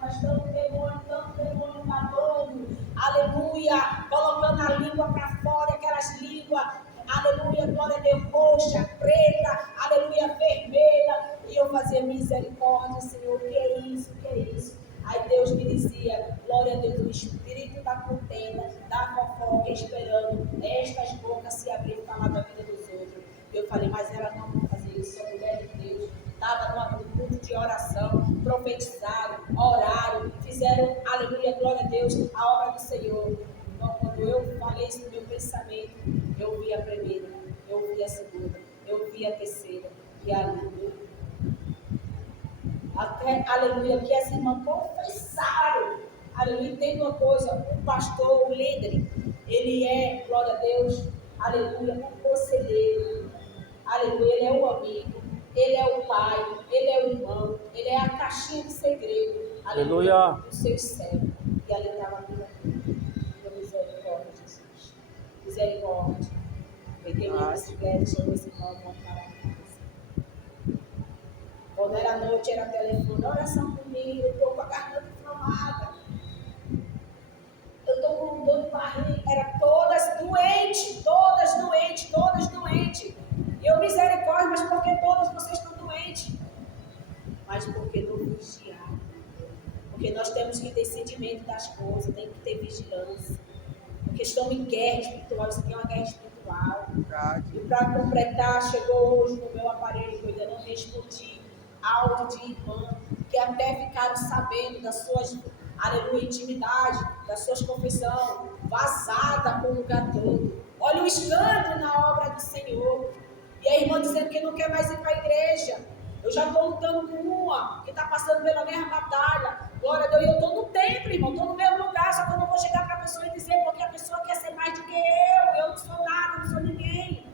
mas tanto demônio babando, aleluia, colocando a língua para fora, aquelas línguas, aleluia, glória a Deus, roxa, preta, aleluia, vermelha, e eu fazia misericórdia, Senhor, o que é isso? Aí Deus me dizia, glória a Deus, o Espírito na fofoca, esperando estas bocas se abrirem e falar da vida dos outros. E eu falei, mas ela não vai fazer isso, sou mulher de Deus. Estava no culto de oração, profetizaram, oraram, fizeram, aleluia, glória a Deus, a obra do Senhor. Então, quando eu falei isso no meu pensamento, eu vi a primeira, eu vi a segunda, eu vi a terceira, e aleluia. Até, aleluia, que as irmãs confessaram, aleluia, entenda uma coisa, o pastor, o líder, ele é, glória a Deus, aleluia, um conselheiro, aleluia, ele é o amigo, ele é o pai, ele é o irmão, ele é a caixinha de segredo, aleluia, dos seus céus, e ali estava a vida dele, misericórdia, Jesus, misericórdia, peguei minha bicicleta, chamou esse irmão, vamos para a casa. Quando era noite, era telefone, oração comigo, eu estou com a garganta inflamada. Eu estou com dor de barriga. Era todas doentes. Eu misericórdia, mas por que todas vocês estão doentes? Mas porque não vigiaram. Porque nós temos que ter sentimento das coisas, tem que ter vigilância. Porque estamos em guerra espiritual, isso aqui é uma guerra espiritual. E para completar, chegou hoje no meu aparelho, eu ainda não respondi. Áudio de irmã, que até ficaram sabendo das suas, aleluia, intimidade, das suas confissões, vazada com o lugar todo. Olha o escândalo na obra do Senhor. E a irmã dizendo que não quer mais ir para a igreja. Eu já estou lutando com uma que está passando pela mesma batalha. Glória a Deus, eu estou no templo, irmão, estou no mesmo lugar, só que eu não vou chegar para a pessoa e dizer, porque a pessoa quer ser mais do que eu não sou nada, não sou ninguém.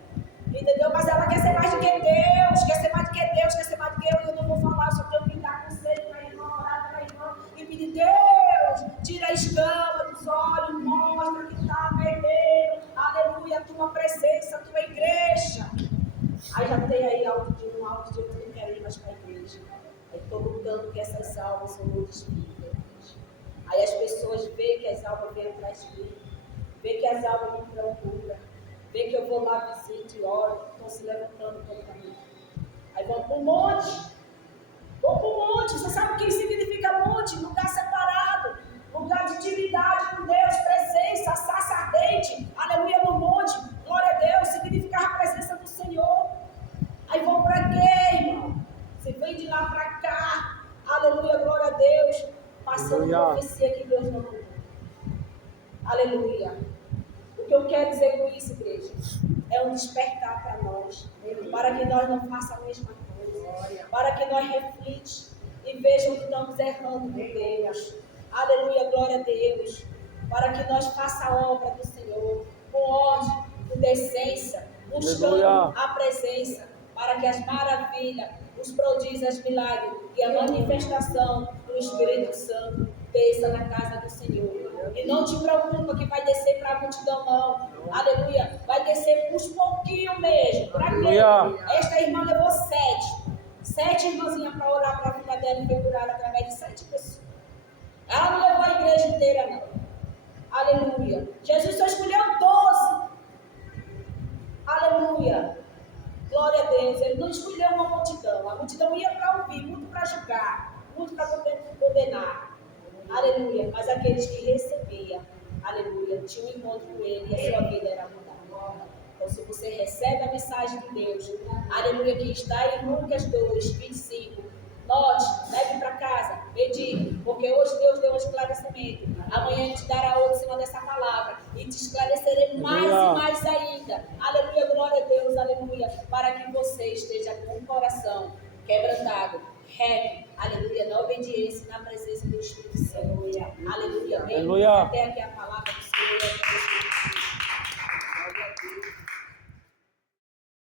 Entendeu? Mas ela quer ser mais do que Deus, quer ser mais do que Deus, quer ser mais do que eu não vou falar, eu só tenho que dar conselho para a irmã, orar para a irmã e pedir, Deus, tira a escama dos olhos, mostra que está perdendo, aleluia, a tua presença, a tua igreja. Aí já tem aí áudio de um, áudio de outro, eu não quero ir mais para a igreja. Aí estou lutando que essas almas são muito espíritas. Aí as pessoas veem que as almas vêm atrás de mim, veem que as almas me procuram. Vê que eu vou lá, visito e oro, estão se levantando todo caminho. Aí vão para o monte. Vão para o monte. Você sabe o que significa monte? Lugar separado. Lugar de intimidade com Deus, presença, sarça ardente. Aleluia, no monte. Glória a Deus. Significa a presença do Senhor. Aí vão para quê, irmão? Você vem de lá para cá. Aleluia, glória a Deus. Passando profecia que Deus não mandou. Aleluia. O que eu quero dizer com isso, igreja, é um despertar para nós, para que nós não façamos a mesma coisa, para que nós reflitamos e vejam que estamos errando com Deus. Aleluia, glória a Deus, para que nós façamos a obra do Senhor, com ordem, com decência, buscando a presença, para que as maravilhas, os prodígios, os milagres e a manifestação do Espírito Santo desça na casa do Senhor. E não te preocupa que vai descer para a multidão, não. Aleluia. Vai descer uns pouquinhos mesmo. Para quê? Esta irmã levou 7 irmãzinhas para orar para a vida dela e foi curada através de 7 pessoas. Ela não levou a igreja inteira, não. Aleluia. Jesus só escolheu 12. Aleluia. Glória a Deus. Ele não escolheu uma multidão. A multidão ia para ouvir, muito para julgar, muito para condenar. Aleluia, mas aqueles que recebiam, aleluia, tinham um encontro com Ele e a sua vida era mudada. Então, se você recebe a mensagem de Deus, aleluia, que está em Lucas 2, 25, note, leve para casa, medite, porque hoje Deus deu um esclarecimento. Amanhã Ele te dará outro em cima dessa palavra e te esclarecerei mais e mais ainda. Aleluia, glória a Deus, aleluia, para que você esteja com o coração quebrantado. Reto, aleluia, na obediência, na presença do Espírito Santo. Aleluia, aleluia. Até aqui a palavra do Senhor.